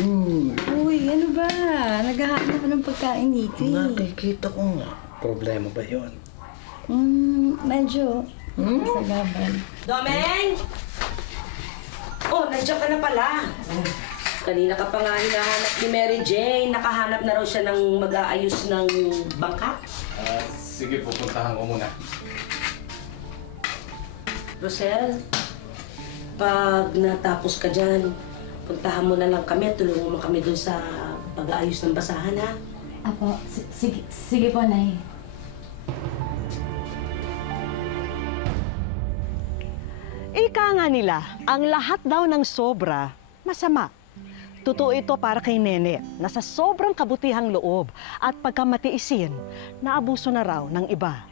Uy, ano ba? Naghahanap ka ng pagkain dito eh. Nakikita ko nga. Problema ba yun? Medyo. Masagaban. Domeng! Oh, nandiyan ka na pala. Kanina ka pa nga hinahanap ni Mary Jane. Nakahanap na raw siya ng mag-aayos ng bangka. Sige, pupuntahan ko muna. Rosel, pag natapos ka dyan, puntahan mo na lang kami at tulungan mo kami dun sa pag-aayos ng basahan, ha? Apo, sige po, Nay. Ika nga nila, ang lahat daw ng sobra, masama. Totoo ito para kay Nene na sa sobrang kabutihang loob at pagkamatiisin, naabuso na raw ng iba.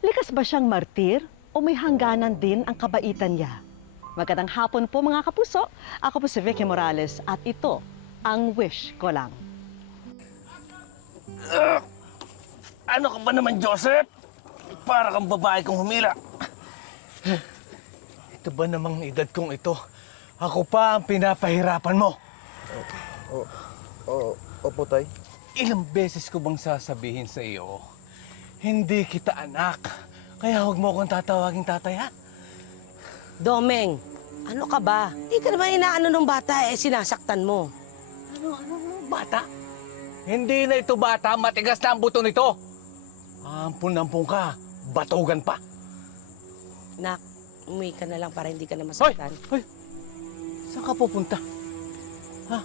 Likas ba siyang martir o may hangganan din ang kabaitan niya? Magandang hapon po mga kapuso. Ako po si Vicky Morales at ito ang Wish Ko Lang. Ano ka ba naman, Joseph? Para kang babae kong humila. Ito ba namang edad kong ito? Ako pa ang pinapahirapan mo. Opo, Tay. Ilang beses ko bang sasabihin sa iyo, hindi kita anak. Kaya huwag mo akong tatawaging tatay, ha? Domeng, ano ka ba? Di ka naman inaano ng bata, sinasaktan mo. Bata? Hindi na ito bata, matigas na ang buto nito. Ampun-ampun ka, batugan pa. Nak, umuwi ka na lang para hindi ka na Hoy! masaktan. Hoy! Saan ka pupunta? Ha?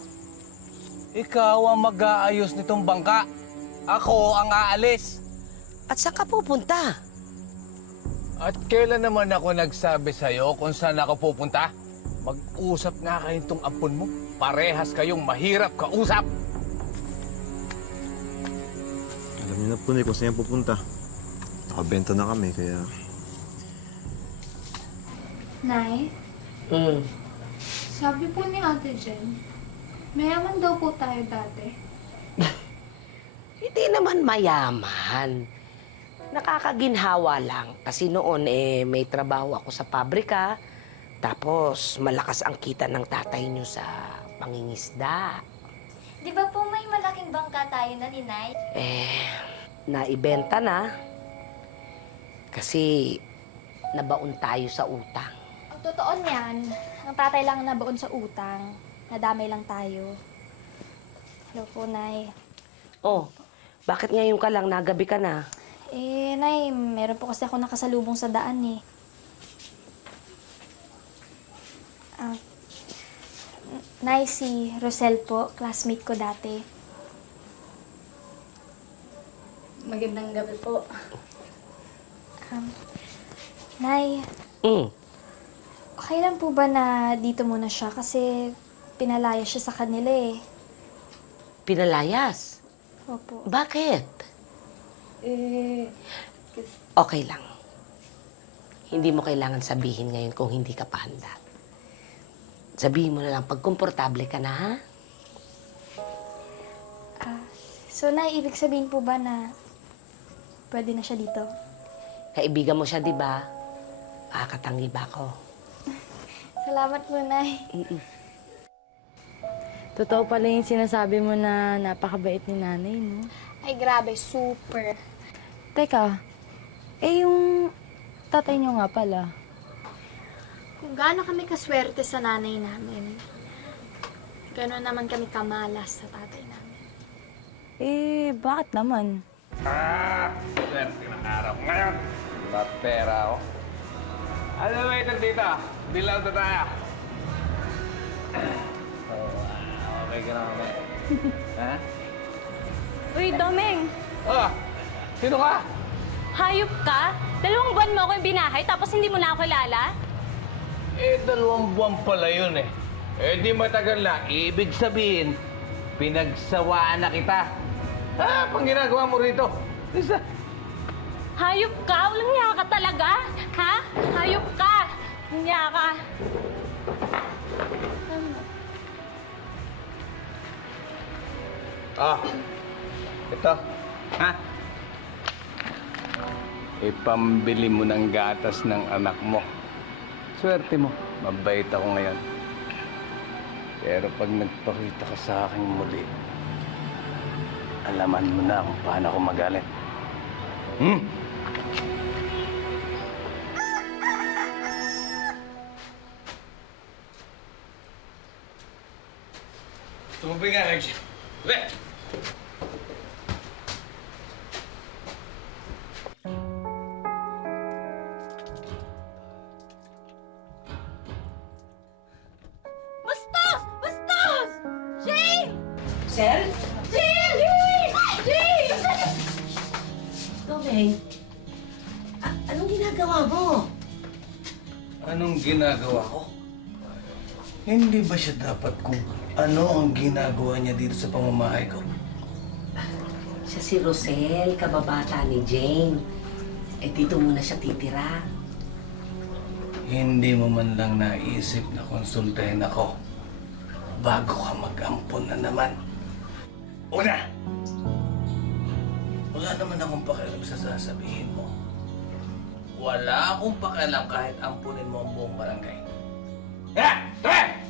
Ikaw ang mag-aayos nitong bangka. Ako ang aalis. At saan ka pupunta? At kailan naman ako nagsabi sa'yo kung saan ako pupunta? Mag-usap nga kayong tong ampun mo. Parehas kayong mahirap kausap. Alam niyo na po kung saan pupunta. Nakabenta na kami, kaya... Nay, sabi po ni Ate Jen, mayaman daw po tayo dati. Hindi naman mayaman. Nakakaginhawa lang. Kasi noon may trabaho ako sa pabrika. Tapos malakas ang kita ng tatay niyo sa pangingisda. Di ba po may malaking bangka tayo na ni Nay? Naibenta na. Kasi nabaon tayo sa utang. Ang totoo niyan, ang tatay lang ang nabaon sa utang. Nadamay lang tayo. Hello po, Nay. Oh, bakit ngayon ka lang? Nagabi ka na. Nay, meron po kasi ako nakasalubong sa daan eh. Nay, si Rosel po, classmate ko dati. Magandang gabi po. Nay, okay lang po ba na dito muna siya? Kasi pinalaya siya sa kanila eh. Pinalayas? Opo. Bakit? Okay lang. Hindi mo kailangan sabihin ngayon kung hindi ka pa handa. Sabihin mo na lang pag komportable ka na, ha? So, Nay, ibig sabihin po ba na pwede na siya dito? Kaibigan mo siya, di ba? Makakatangi ba ako? Salamat po, Nay. Totoo pala yung sinasabi mo na napakabait ni nanay, no? Ay, grabe, super. Teka, yung tatay niyo nga pala. Kung gaano kami kaswerte sa nanay namin, gano'n naman kami kamalas sa tatay namin. Bakit naman? Swerte ng araw ngayon. Mapera ako. Ano ba ito dito? Bilaw na tayo. Okay ka na kami. Ha? Uy, Domeng! Oh! Sino ka? Hayop ka? 2 buwan mo ako yung binahay tapos hindi mo na ako kilala? 2 buwan pala yun eh. Di matagal na. Ibig sabihin, pinagsawaan na kita. Pang ginagawa mo rito? Lisa. Hayop ka? Walang niya ka talaga? Ha? Hayop ka? Niya ka. Ito. Ha? Ipambili mo ng gatas ng anak mo. Swerte mo. Mabait ako ngayon. Pero pag nagpakita ka sa akin muli, alaman mo na kung paano ako magalit. Tumabay nga kayo siya. Ulit! Bastos! Bastos! Jane! Sel? Jane! Jane! Domeng, anong ginagawa mo? Anong ginagawa ko? Hindi ba siya dapat kung ano ang ginagawa niya dito sa pamamahay ko? Siya si Rosel, kababata ni Jane. Eh, dito muna siya titira. Hindi mo man lang naisip na konsultahin ako bago ka mag-ampon na naman. Una! Wala naman akong pakialam sa sasabihin mo. Wala akong pakialam kahit ampunin mo ang buong barangay. Ha? Tara!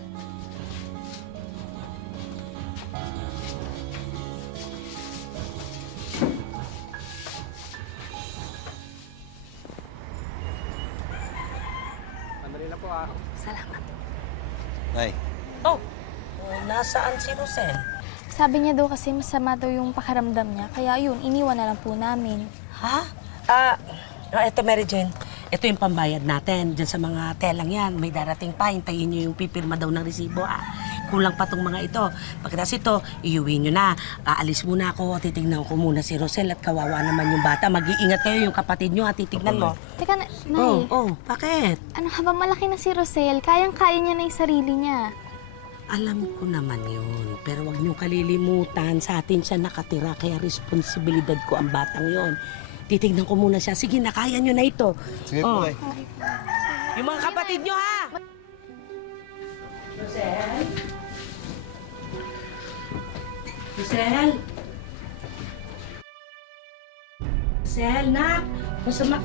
Salamat. Nay, Oh, nasaan si Rosel? Sabi niya daw kasi masama daw yung pakiramdam niya. Kaya yun, iniwan na lang po namin. Ha? Eto Mary Jane. Ito yung pambayad natin. Diyan sa mga telang yan. May darating pa. Hintayin nyo yung pipirma daw ng resibo, Kulang pa tong mga ito. Pagkatapos ito, iuwi nyo na. Aalis muna ako. Titignan ko muna si Rosel at kawawa naman yung bata. Mag-iingat kayo yung kapatid nyo, Titignan mo. Teka, Nay. Bakit? Ano ka ba, malaki na si Rosel? Kayang-kaya niya na yung sarili niya. Alam ko naman yun. Pero wag niyong kalilimutan. Sa atin siya nakatira. Kaya responsibilidad ko ang batang yon. Titignan ko muna siya. Sige na, kaya nyo na ito. sige po, Nay. Yung mga kapatid nyo, ha? Rosel? Rosel? Rosel, nak? Masama...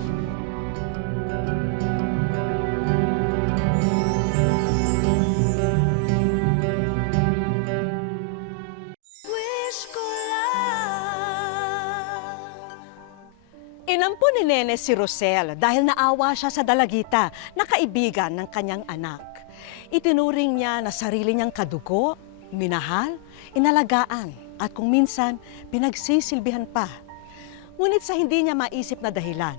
Inampun ni Nene si Rosel dahil naawa siya sa dalagita na kaibigan ng kanyang anak. Itinuring niya na sarili niyang kadugo, minahal, inalagaan at kung minsan pinagsisilbihan pa. Ngunit sa hindi niya maisip na dahilan,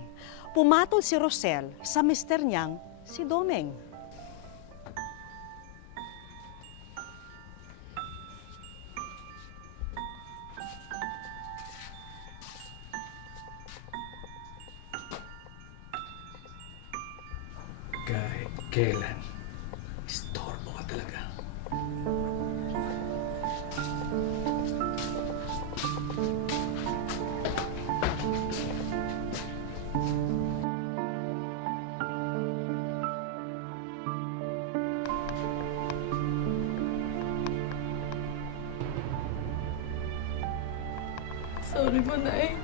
pumatol si Rosel sa mister niyang si Domeng. Kahit kailan, istorbo ka talaga. Sorry po, Nay.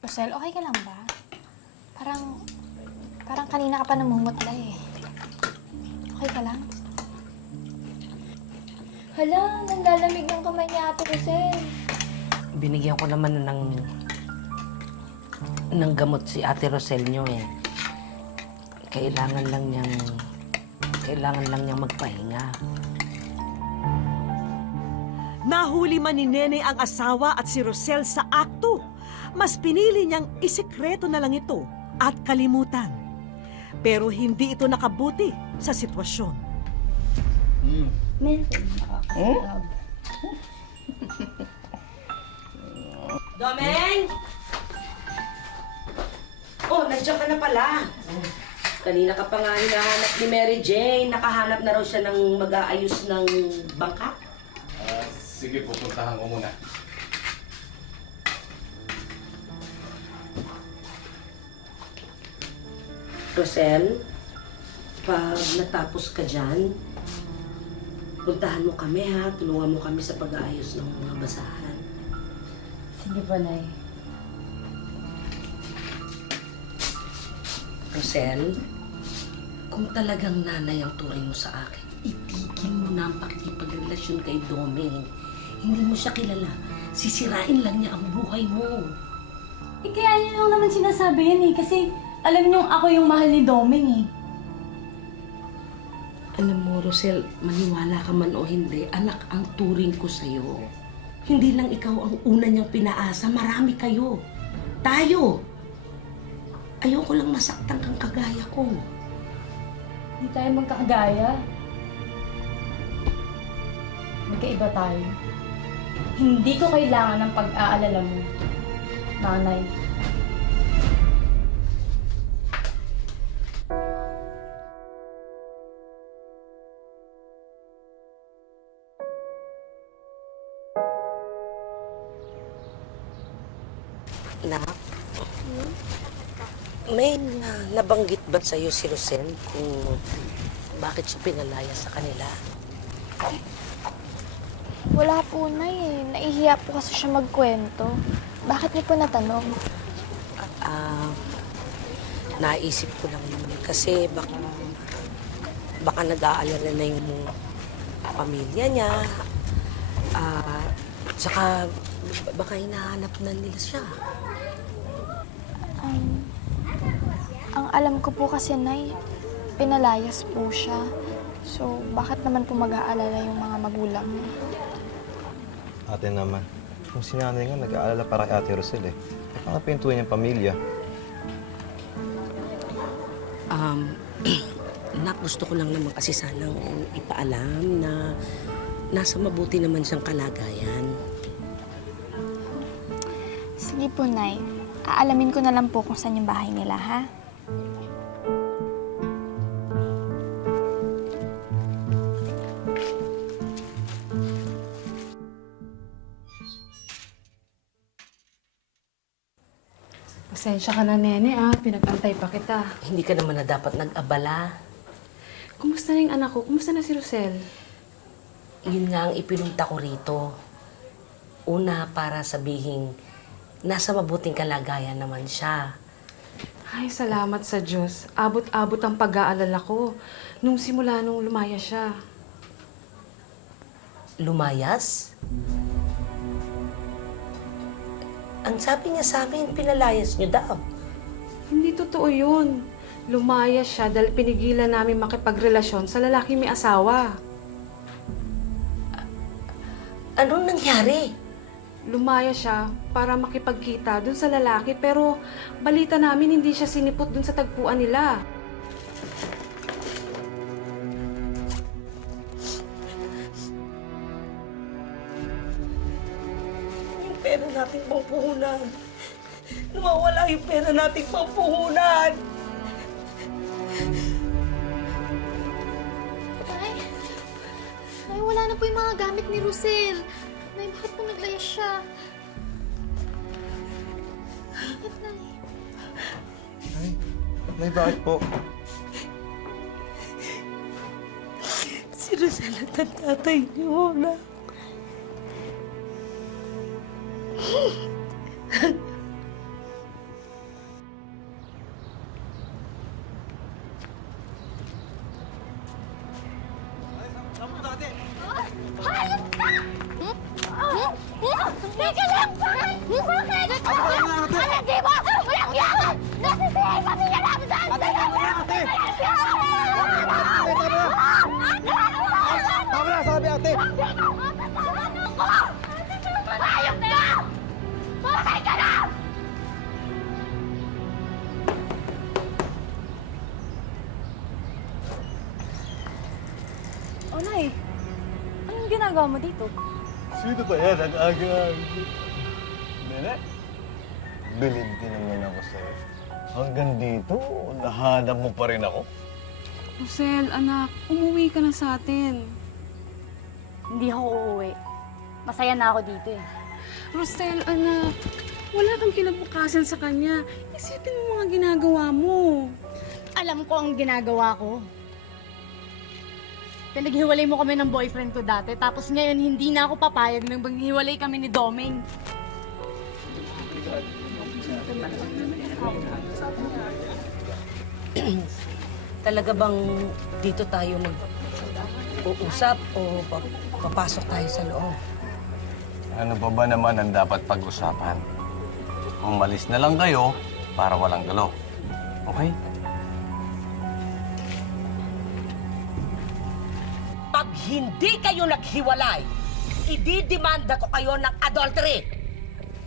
Rosel, okay ka lang ba? Parang kanina ka pa namumutla eh. Okay ka lang? Hala, nanlalamig ng kamay ni Ate Rosel. Binigyan ko naman ng gamot si Ate Rosel nyo eh. Kailangan lang niyang magpahinga. Nahuli man ni Nene ang asawa at si Rosel sa akto. Mas pinili niyang isikreto na lang ito at kalimutan. Pero hindi ito nakabuti sa sitwasyon. Domeng! nandiyan ka na pala. Kanina ka pa nga hinahanap ni Mary Jane. Nakahanap na raw siya ng mag-aayos ng bangka. Sige, pupuntahan ko muna. Rosel, pag natapos ka dyan, puntahan mo kami ha. Tulungan mo kami sa pag-aayos ng mga basahan. Sige po, Nay. Rosel, kung talagang nanay ang turing mo sa akin, itigil mo na ang pakikipagrelasyon kay Doming. Hindi mo siya kilala. Sisirain lang niya ang buhay mo. Eh, kaya niyo lang naman sinasabi yan eh. Kasi alam niyo ako yung mahal ni Doming eh. Alam mo, Rosel, maniwala ka man o hindi, anak ang turing ko sa'yo. Hindi lang ikaw ang una niyang pinaasa, marami kayo. Tayo! Ayoko lang masaktan kang kagaya ko. Hindi tayo magkakagaya. Magkaiba tayo. Hindi ko kailangan ng pag-aalala mo, nanay. Nak, may nabanggit ba sa'yo si Rosel kung bakit siya pinalaya sa kanila? Wala po, Nay eh. Naihiya po kasi siya magkwento. Bakit niyo po natanong? Naisip ko lang yun kasi baka nag-aalala na yung pamilya niya. Tsaka baka hinahanap na nila siya. Ang alam ko po kasi, Nay, pinalayas po siya. So, bakit naman po mag-aalala yung mga magulang niya? Ate naman, kung si nanay nga nag-aalala para kay Ate Rosel eh. Paano pintuin niyang pamilya? Nak, gusto ko lang naman kasi sanang ipaalam na nasa mabuti naman siyang kalagayan. Sige po, Nay. Aalamin ko na lang po kung saan yung bahay nila, ha? Pasensya ka na, Nene, pinag-antay pa kita. Hindi ka naman na dapat nag-abala. Kumusta na yung anak ko? Kumusta na si Rosel? Yun nga ang ipinunta ko rito. Una, para sabihin, nasa mabuting kalagayan naman siya. Ay, salamat sa Diyos. Abot-abot ang pag-aalala ko nung simula nung lumaya siya. Lumayas? Ang sabi niya sa amin, pinalayas niyo daw. Hindi totoo yun. Lumaya siya dahil pinigilan namin makipagrelasyon sa lalaki may asawa. Anong nangyari? Lumaya siya para makipagkita dun sa lalaki pero balita namin hindi siya sinipot dun sa tagpuan nila. Yung pera nating pampuhunan. Nawawala yung pera nating pampuhunan. Nay, wala na po yung mga gamit ni Rosel. Nay, bakit po naglayas siya? Bakit, Nay? Nay, bakit po? Si Rosel at ang tatay niyo na. Teka lang! Bakit? Alam di mo! Walang yan! Nasisihin pamilya namin sa atin! Tama na, sabi ate! Hayop na! Pumatay ka na! Oh, Nay. Anong ginagawa mo dito? Sino ba yan? Ang aga. Nene? Bilib din naman ako sa'yo. Hanggang dito, nahanap mo pa rin ako. Rosel, anak, umuwi ka na sa atin. Hindi ako uuwi. Masaya na ako dito eh. Rosel, anak, wala kang kinabukasan sa kanya. Isipin mo mga ginagawa mo. Alam ko ang ginagawa ko. Pinaghiwalay mo kami ng boyfriend ko dati, tapos ngayon hindi na ako papayag nang maghiwalay kami ni Doming. Talaga bang dito tayo mag-uusap o papasok tayo sa loob? Ano pa ba naman ang dapat pag-usapan? Umalis na lang kayo para walang gulo. Okay? Pag hindi kayo naghiwalay, ididimanda ko kayo ng adultery.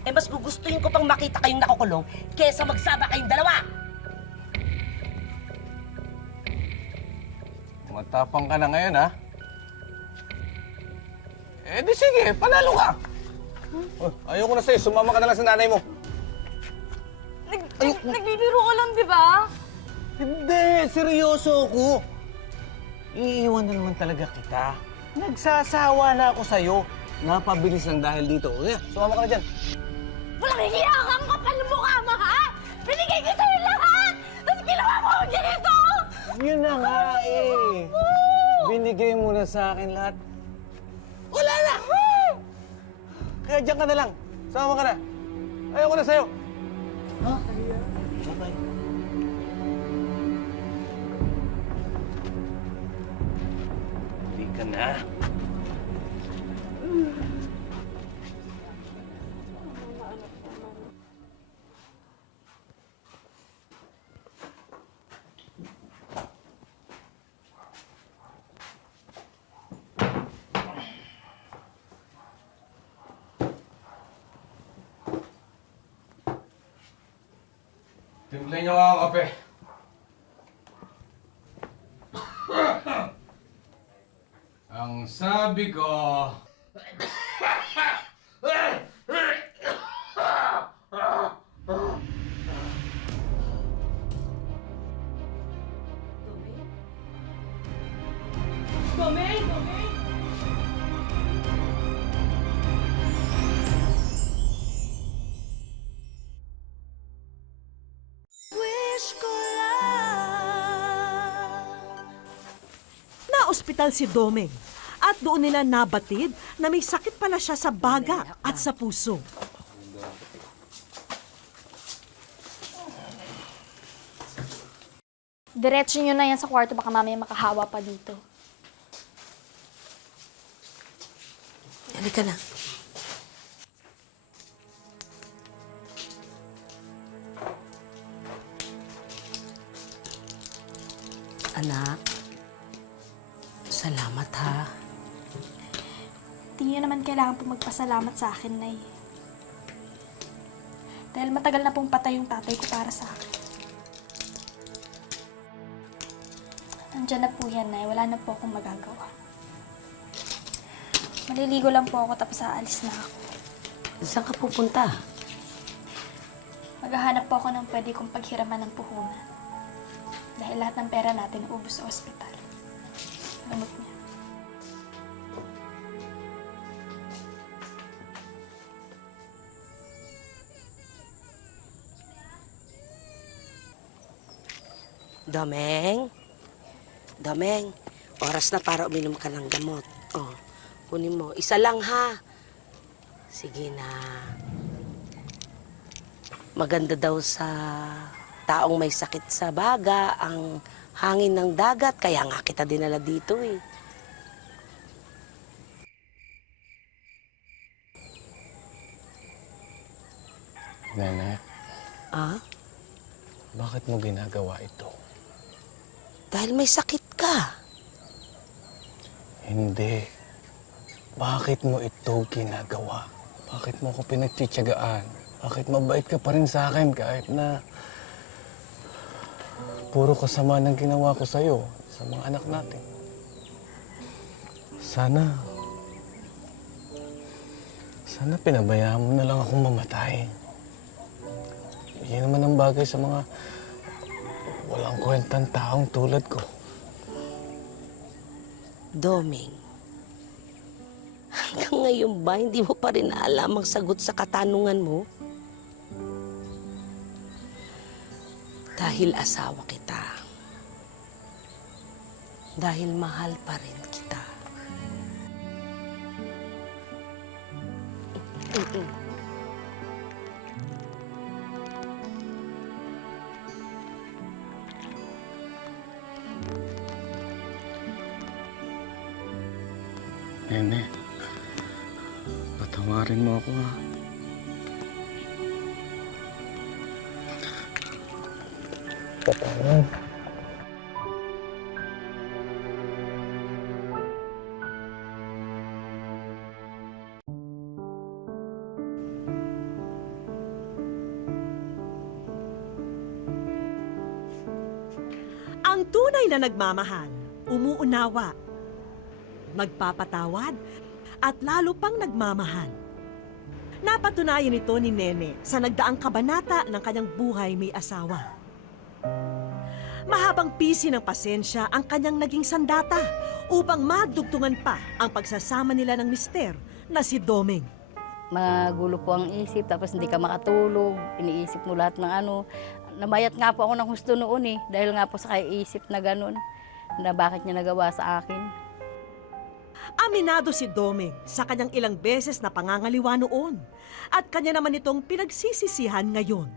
Eh mas gugustuhin ko pang makita kayong nakukulong kesa magsama kayong dalawa. Matapang ka na ngayon, ha? Eh di sige, panalo ka. Oh, ayoko na sa'yo, sumama ka na lang sa nanay mo. Nagbibiro ka lang, di ba? Hindi, seryoso ako. Iiwan na naman talaga kita. Nagsasawa na ako sa'yo. Napabilis lang dahil dito. Kaya, sumama ka na dyan. Walang hiya kang kapal ng mukha mo, ha? Binigay ko sa'yo lahat! Tapos ginawa mo ako ganito! Yun na nga eh. Binigay mo na sa akin lahat. Wala na! Kaya dyan ka na lang. Sumama ka na. Ayoko na sa'yo. Ha? Okay. Hindi ka na. Timplay niyo nga ang kape. Ang sabi ko... Na-ospital si Domeng at doon nila nabatid na may sakit pala siya sa baga at sa puso. Diretso nyo na yan sa kwarto, baka mamaya makahawa pa dito. Halika na. Anak, salamat ha. Hindi nyo naman kailangan po magpasalamat sa akin, Nay. Dahil matagal na pong patay yung tatay ko para sa akin. Nandiyan na po yan, Nay. Wala na po akong magagawa. Maliligo lang po ako tapos aalis na ako. Saan ka pupunta? Maghahanap po ako ng pwede kong paghiraman ng puhunan. Dahil lahat ng pera natin ubos sa ospital. Gamot niya. Domeng? Domeng, oras na para uminom ka ng gamot. Oh, kunin mo. Isa lang ha. Sige na. Maganda daw sa taong may sakit sa baga ang hangin ng dagat. Kaya nga kita dinala dito eh. Nene, Ah? bakit mo ginagawa ito? Dahil may sakit ka. Hindi. Bakit mo ito ginagawa? Bakit mo ako pinagtitiyagaan? Bakit mabait ka pa rin sa akin kahit na puro kasama ng ginawa ko sa'yo, sa mga anak natin? Sana pinabayaan mo na lang akong mamatay. Yan naman ang ng bagay sa mga walang kwentang taong tulad ko. Doming, hanggang ngayon ba hindi mo pa rin alam ang sagot sa katanungan mo? Dahil asawa kita. Dahil mahal pa rin kita. Nene, patawarin mo ako ha. Patawad. Ang tunay na nagmamahal, umuunawa, magpapatawad, at lalo pang nagmamahal. Napatunayan ito ni Nene sa nagdaang kabanata ng kanyang buhay may asawa. Mahabang pisi ng pasensya ang kanyang naging sandata upang magdugtungan pa ang pagsasama nila ng mister na si Doming. Magulo po ang isip, tapos hindi ka makatulog, iniisip mo lahat ng ano. Namayat nga po ako ng husto noon dahil nga po sa kaiisip na ganun, na bakit niya nagawa sa akin. Aminado si Doming sa kanyang ilang beses na pangangaliwa noon at kanya naman itong pinagsisisihan ngayon.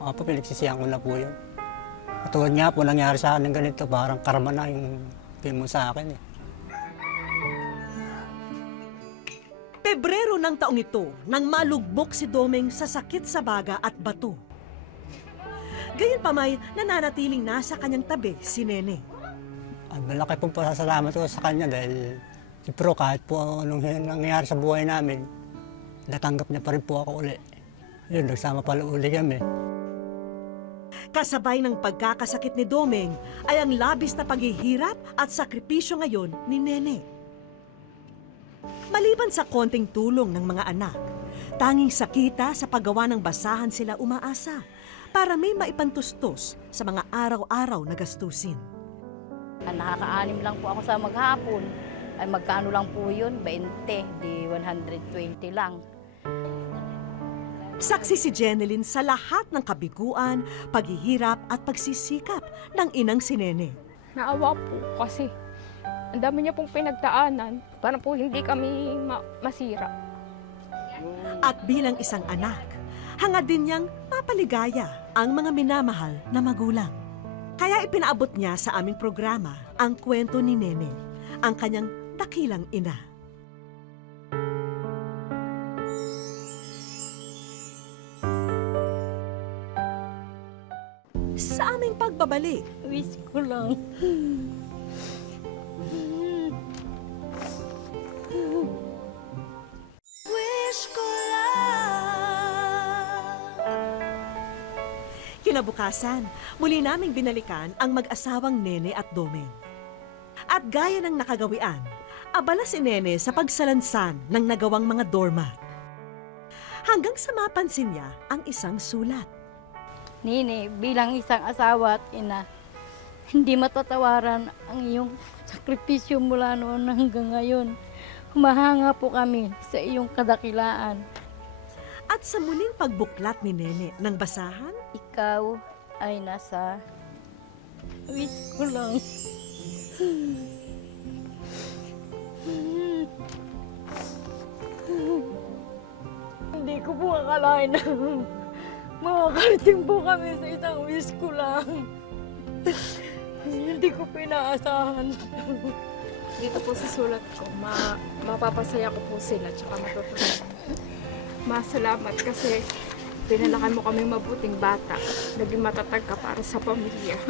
Ako po, pinagsisihan ko na po yun. Katulad nga po, nangyari sa akin ng ganito, parang karma na yung mo sa akin eh. Pebrero ng taong ito nang malugbok si Doming sa sakit sa baga at bato. Gayunpamay, nananatiling nasa kanyang tabi si Nene. Ang malaki pong pasasalamat ko sa kanya dahil siyempre kahit po anong nangyayari sa buhay namin, natanggap niya pa rin po ako uli. Yun, nagsama pala uli kami. Kasabay ng pagkakasakit ni Doming ay ang labis na paghihirap at sakripisyo ngayon ni Nene. Maliban sa konting tulong ng mga anak, tanging sakita sa paggawa ng basahan sila umaasa para may maipantustos sa mga araw-araw na gastusin. Nakaka-anim lang po ako sa maghapon. Ay magkano lang po yun? 20, di 120 lang. Saksi si Jeneline sa lahat ng kabiguan, paghihirap at pagsisikap ng inang si Nene. Naawa po kasi ang dami niya pong pinagdaanan para po hindi kami masira. At bilang isang anak, hangad din niyang mapaligaya ang mga minamahal na magulang. Kaya ipinaabot niya sa aming programa ang kwento ni Nene, ang kanyang dakilang ina. Sa aming pagbabalik, Wish ko lang. kinabukasan, muli naming binalikan ang mag-asawang Nene at Doming. At gaya ng nakagawian, abala si Nene sa pagsalansan ng nagawang mga doormat. Hanggang sa mapansin niya ang isang sulat. Nene, bilang isang asawa at ina, hindi matatawaran ang iyong sakripisyo mula noon hanggang ngayon. Humahanga po kami sa iyong kadakilaan. At sa muling pagbuklat ni Nene ng basahan, ikaw ay nasa wish ko lang. Hindi ko po akalain na makakarating po kami sa isang wish ko lang. Hindi ko pinaasahan. Dito po sa sulat ko, mapapasaya ko po sila tsaka matutunan. Masalamat kasi pinalakan mo kaming mabuting bata. Naging matatag ka para sa pamilya.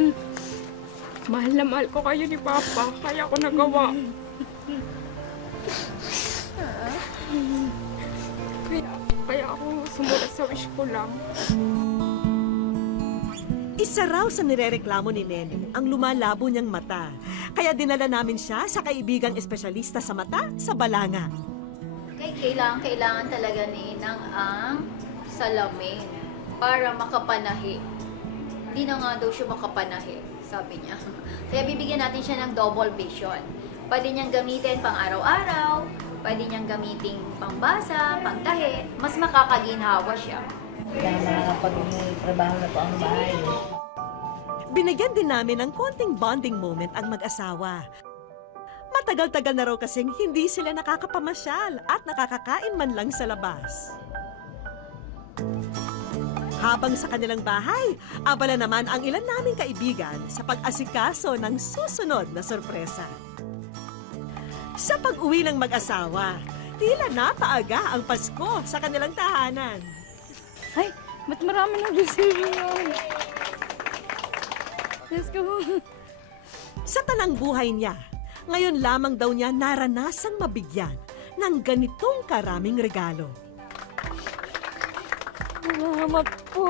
Mahal na mahal ko kayo ni Papa, kaya ko nagawa. Kaya ako sumulat sa wish ko lang. isa raw sa nirereklamo ni Nene ang lumalabo niyang mata. Kaya dinala namin siya sa kaibigang espesyalista sa mata sa Balanga. Kailangan talaga ni Inang ang salamin para makapanahi. Hindi na nga daw siya makapanahi, sabi niya. Kaya bibigyan natin siya ng double vision. Pwede niyang gamitin pang araw-araw, pwede niyang gamitin pang basa, pang tahi, mas makakaginhawa siya. Kaya makakapag-trabaho na po ang bahay. Binigyan din namin ng konting bonding moment ang mag-asawa. Matagal-tagal na raw kasing hindi sila nakakapamasyal at nakakakain man lang sa labas. Habang sa kanilang bahay, abala naman ang ilan naming kaibigan sa pag-asikaso ng susunod na sorpresa. Sa pag-uwi ng mag-asawa, tila napaaga ang Pasko sa kanilang tahanan. Ay, ba't marami ng resibo yun? Diyos ko. Sa tanang buhay niya, ngayon lamang daw niya naranasang mabigyan ng ganitong karaming regalo. Salamat po.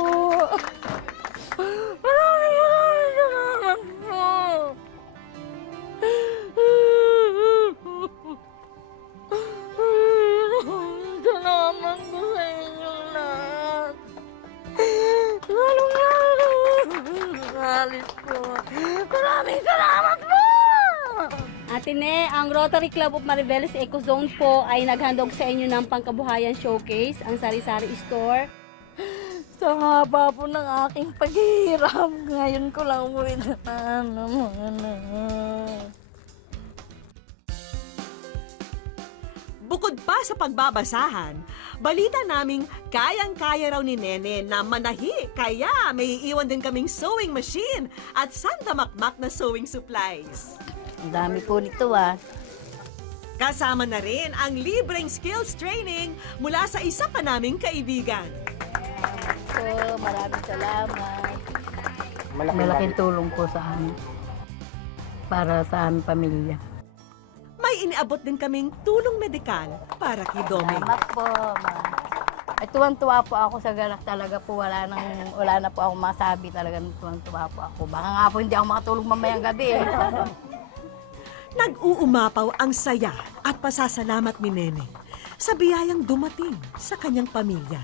Maraming salamat po. Salamat po sa inyo lahat. Lalong-lalo. Alis po. Maraming salamat po. Ate Ne, ang Rotary Club of Mariveles Eco Zone po ay naghandog sa inyo ng pangkabuhayan showcase, ang Sari-Sari Store. Sa haba po ng aking paghihirap, ngayon ko lang po ito Bukod pa sa pagbabasahan, balita naming kayang-kaya raw ni Nene na manahi, kaya may iiwan din kaming sewing machine at sandamakmak na sewing supplies. Ang dami po nito ah. Kasama na rin ang libreng skills training mula sa isa pa naming kaibigan. So, maraming salamat. Malaking tulong po sa amin. Para sa aming pamilya. May iniabot din kaming tulong medikal para kay Doming. Salamat po, ma. Ay, tuwang-tuwa po ako sa ganak talaga po. Wala na po ako masabi talaga. Tuwang-tuwa po ako. Baka nga po hindi ako makatulog mamayang gabi eh. Nag-uumapaw ang saya at pasasalamat ni Nene sa biyayang dumating sa kanyang pamilya.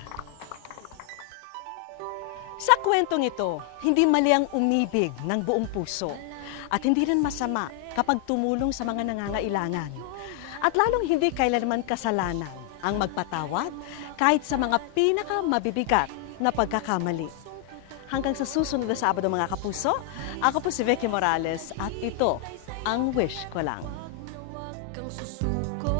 Sa kwentong ito, hindi mali ang umibig ng buong puso at hindi rin masama kapag tumulong sa mga nangangailangan. At lalong hindi kailanman kasalanan ang magpatawad kahit sa mga pinakamabibigat na pagkakamali. Hanggang sa susunod na Sabado mga kapuso, ako po si Vicky Morales at ito ang Wish Ko Lang. Huwag kang susuko